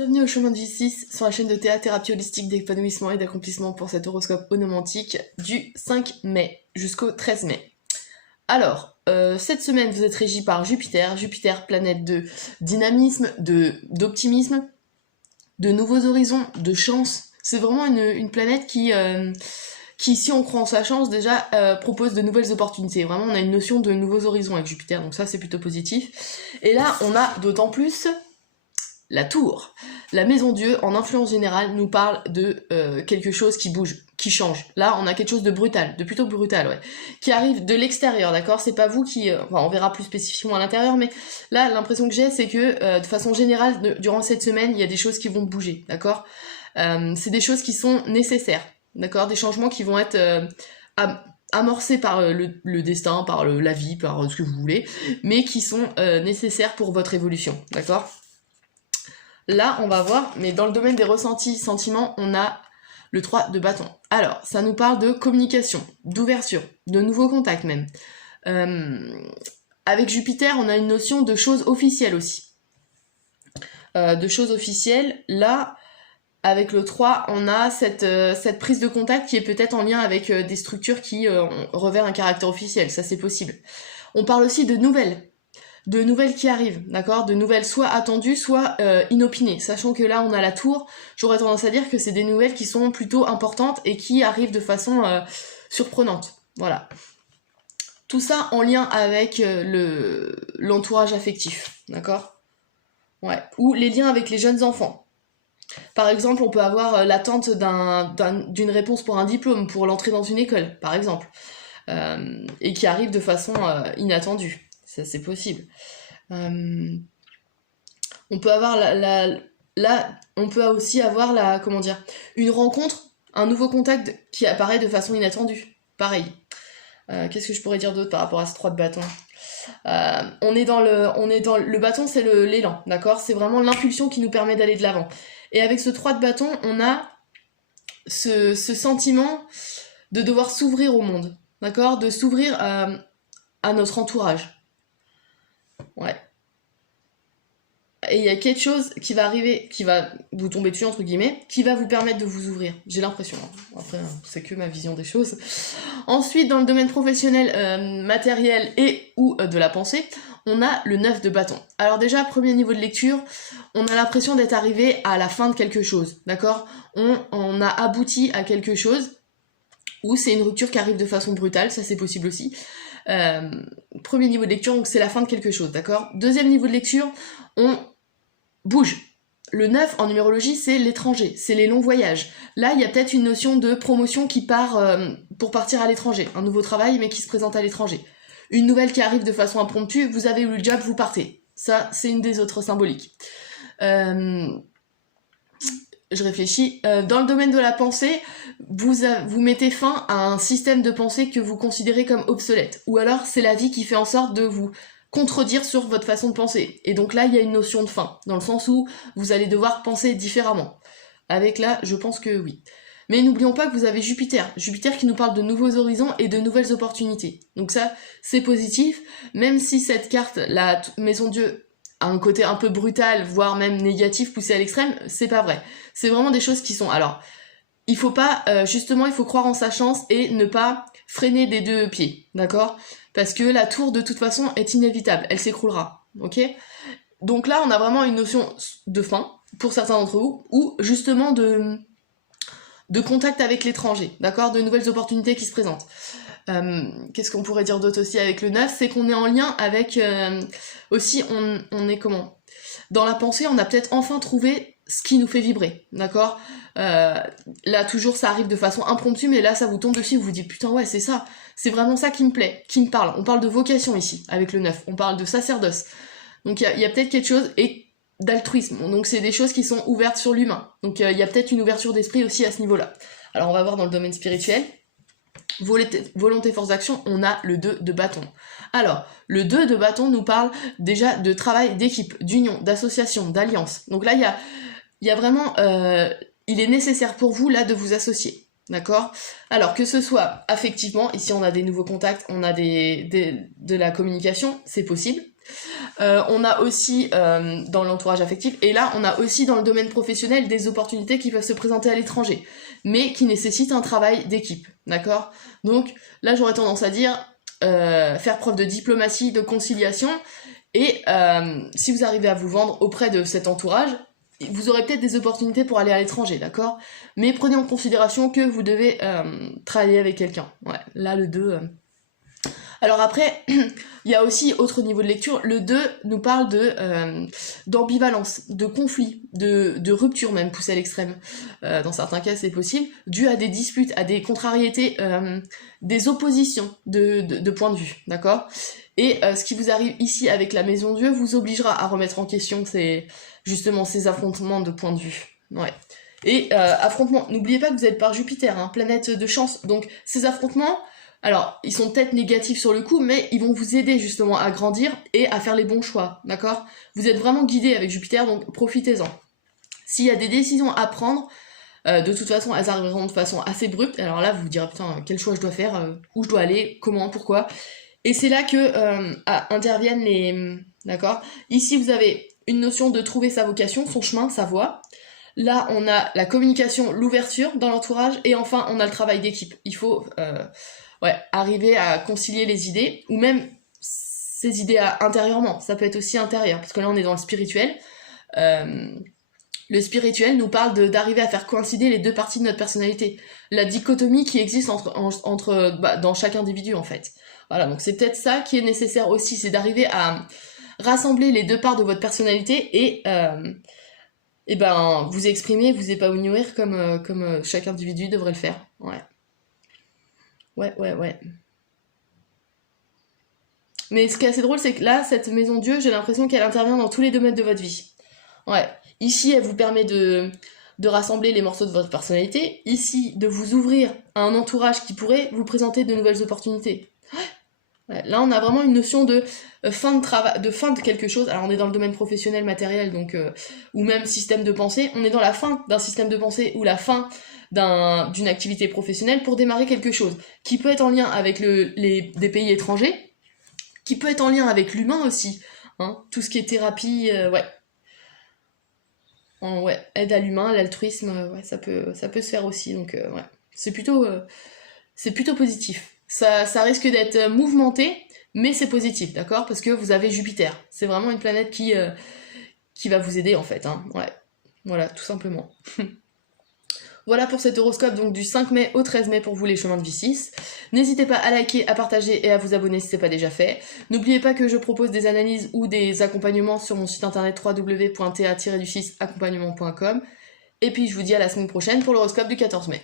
Bienvenue au chemin de J6 sur la chaîne de théâtre, thérapie holistique d'épanouissement et d'accomplissement pour cet horoscope onomantique du 5 mai jusqu'au 13 mai. Alors, cette semaine vous êtes régi par Jupiter, planète de dynamisme, d'optimisme, de nouveaux horizons, de chance. C'est vraiment une planète qui, si on croit en sa chance, déjà propose de nouvelles opportunités. Vraiment, on a une notion de nouveaux horizons avec Jupiter, donc ça c'est plutôt positif. Et là, on a d'autant plus la tour. La maison Dieu, en influence générale, nous parle de quelque chose qui bouge, qui change. Là, on a quelque chose de brutal, de plutôt brutal, ouais, qui arrive de l'extérieur, d'accord? C'est pas vous qui... enfin, on verra plus spécifiquement à l'intérieur, mais là, l'impression que j'ai, c'est que, de façon générale, durant cette semaine, il y a des choses qui vont bouger, d'accord? C'est des choses qui sont nécessaires, d'accord? Des changements qui vont être amorcés par le destin, par la vie, par ce que vous voulez, mais qui sont nécessaires pour votre évolution, d'accord? Là, on va voir, mais dans le domaine des ressentis, sentiments, on a le 3 de bâton. Alors, ça nous parle de communication, d'ouverture, de nouveaux contacts même. Avec Jupiter, on a une notion de choses officielles aussi. De choses officielles, là, avec le 3, on a cette prise de contact qui est peut-être en lien avec des structures qui revêtent un caractère officiel, ça c'est possible. On parle aussi de nouvelles qui arrivent, d'accord? De nouvelles soit attendues, soit inopinées. Sachant que là, on a la tour, j'aurais tendance à dire que c'est des nouvelles qui sont plutôt importantes et qui arrivent de façon surprenante. Voilà. Tout ça en lien avec l'entourage affectif, d'accord? Ouais. Ou les liens avec les jeunes enfants. Par exemple, on peut avoir l'attente d'une réponse pour un diplôme, pour l'entrée dans une école, par exemple. Et qui arrive de façon inattendue. Ça, c'est possible. On peut avoir on peut aussi avoir une rencontre, un nouveau contact qui apparaît de façon inattendue. Pareil. Qu'est-ce que je pourrais dire d'autre par rapport à ce 3 de bâton? On est dans le bâton, c'est l'élan, d'accord? C'est vraiment l'impulsion qui nous permet d'aller de l'avant. Et avec ce 3 de bâton, on a ce sentiment de devoir s'ouvrir au monde, d'accord? De s'ouvrir à notre entourage. Ouais. Et il y a quelque chose qui va arriver, qui va vous tomber dessus, entre guillemets, qui va vous permettre de vous ouvrir. J'ai l'impression. Après, c'est que ma vision des choses. Ensuite, dans le domaine professionnel, matériel et ou de la pensée, on a le 9 de bâton. Alors déjà, premier niveau de lecture, on a l'impression d'être arrivé à la fin de quelque chose, d'accord? On a abouti à quelque chose, ou c'est une rupture qui arrive de façon brutale, ça c'est possible aussi. Premier niveau de lecture, donc c'est la fin de quelque chose, d'accord? Deuxième niveau de lecture, on bouge. Le 9 en numérologie, c'est l'étranger, c'est les longs voyages. Là, il y a peut-être une notion de promotion qui part pour partir à l'étranger. Un nouveau travail, mais qui se présente à l'étranger. Une nouvelle qui arrive de façon impromptue, vous avez eu le job, vous partez. Ça, c'est une des autres symboliques. Je réfléchis. Dans le domaine de la pensée, vous mettez fin à un système de pensée que vous considérez comme obsolète. Ou alors, c'est la vie qui fait en sorte de vous contredire sur votre façon de penser. Et donc là, il y a une notion de fin, dans le sens où vous allez devoir penser différemment. Avec là, je pense que oui. Mais n'oublions pas que vous avez Jupiter. Jupiter qui nous parle de nouveaux horizons et de nouvelles opportunités. Donc ça, c'est positif. Même si cette carte, la Maison Dieu, a un côté un peu brutal, voire même négatif, poussé à l'extrême, c'est pas vrai. C'est vraiment des choses qui sont... Alors, il faut pas... justement, il faut croire en sa chance et ne pas freiner des deux pieds, d'accord? Parce que la tour, de toute façon, est inévitable. Elle s'écroulera, ok? Donc là, on a vraiment une notion de fin, pour certains d'entre vous, ou justement de contact avec l'étranger, d'accord? De nouvelles opportunités qui se présentent. Qu'est-ce qu'on pourrait dire d'autre aussi avec le 9? C'est qu'on est en lien avec... aussi, on est comment? Dans la pensée, on a peut-être enfin trouvé ce qui nous fait vibrer, d'accord? Là, toujours, ça arrive de façon impromptue, mais là, ça vous tombe dessus, vous vous dites, putain, ouais, c'est ça. C'est vraiment ça qui me plaît, qui me parle. On parle de vocation ici, avec le 9. On parle de sacerdoce. Donc, il y a peut-être quelque chose... Et d'altruisme, donc c'est des choses qui sont ouvertes sur l'humain. Donc il y a peut-être une ouverture d'esprit aussi à ce niveau-là. Alors on va voir dans le domaine spirituel. Volonté, force d'action, on a le 2 de bâton. Alors, le 2 de bâton nous parle déjà de travail d'équipe, d'union, d'association, d'alliance. Donc là, il y a vraiment... il est nécessaire pour vous, là, de vous associer. D'accord? Alors, que ce soit affectivement, ici on a des nouveaux contacts, on a de la communication, c'est possible. On a aussi dans l'entourage affectif, et là on a aussi dans le domaine professionnel des opportunités qui peuvent se présenter à l'étranger, mais qui nécessitent un travail d'équipe, d'accord? Donc là j'aurais tendance à dire faire preuve de diplomatie, de conciliation, et si vous arrivez à vous vendre auprès de cet entourage, vous aurez peut-être des opportunités pour aller à l'étranger, d'accord? Mais prenez en considération que vous devez travailler avec quelqu'un. Ouais, là le 2... Alors après, il y a aussi autre niveau de lecture, le 2 nous parle d'ambivalence, de conflit, de rupture même poussée à l'extrême. Dans certains cas c'est possible, dû à des disputes, à des contrariétés, des oppositions de points de vue, d'accord? Et ce qui vous arrive ici avec la Maison Dieu vous obligera à remettre en question justement ces affrontements de points de vue. Ouais. Et affrontements, n'oubliez pas que vous êtes par Jupiter, hein, planète de chance, donc ces affrontements, alors, ils sont peut-être négatifs sur le coup, mais ils vont vous aider justement à grandir et à faire les bons choix, d'accord? Vous êtes vraiment guidé avec Jupiter, donc profitez-en. S'il y a des décisions à prendre, de toute façon, elles arriveront de façon assez abrupte. Alors là, vous vous direz, putain, quel choix je dois faire, où je dois aller, comment, pourquoi. Et c'est là que interviennent les... D'accord? Ici, vous avez une notion de trouver sa vocation, son chemin, sa voie. Là, on a la communication, l'ouverture dans l'entourage, et enfin, on a le travail d'équipe. Il faut... arriver à concilier les idées, ou même ces idées intérieurement, ça peut être aussi intérieur, parce que là on est dans le spirituel. Le spirituel nous parle d'arriver à faire coïncider les deux parties de notre personnalité, la dichotomie qui existe dans chaque individu en fait. Voilà, donc c'est peut-être ça qui est nécessaire aussi, c'est d'arriver à rassembler les deux parts de votre personnalité et vous exprimer, vous épanouir comme chaque individu devrait le faire. Ouais. Ouais. Mais ce qui est assez drôle, c'est que là, cette Maison Dieu, j'ai l'impression qu'elle intervient dans tous les domaines de votre vie. Ouais. Ici, elle vous permet de rassembler les morceaux de votre personnalité. Ici, de vous ouvrir à un entourage qui pourrait vous présenter de nouvelles opportunités. Ouais. Là, on a vraiment une notion de fin de travail, de fin de quelque chose. Alors, on est dans le domaine professionnel, matériel, donc ou même système de pensée. On est dans la fin d'un système de pensée ou la fin d'une activité professionnelle pour démarrer quelque chose qui peut être en lien avec des pays étrangers, qui peut être en lien avec l'humain aussi, hein, tout ce qui est thérapie, aide à l'humain, l'altruisme, ça peut se faire aussi, donc c'est plutôt positif. Ça risque d'être mouvementé, mais c'est positif, d'accord? Parce que vous avez Jupiter, c'est vraiment une planète qui va vous aider en fait, hein, ouais, voilà, tout simplement. Voilà pour cet horoscope donc du 5 mai au 13 mai pour vous les chemins de vie 6. N'hésitez pas à liker, à partager et à vous abonner si ce n'est pas déjà fait. N'oubliez pas que je propose des analyses ou des accompagnements sur mon site internet www.ta-accompagnement.com. Et puis je vous dis à la semaine prochaine pour l'horoscope du 14 mai.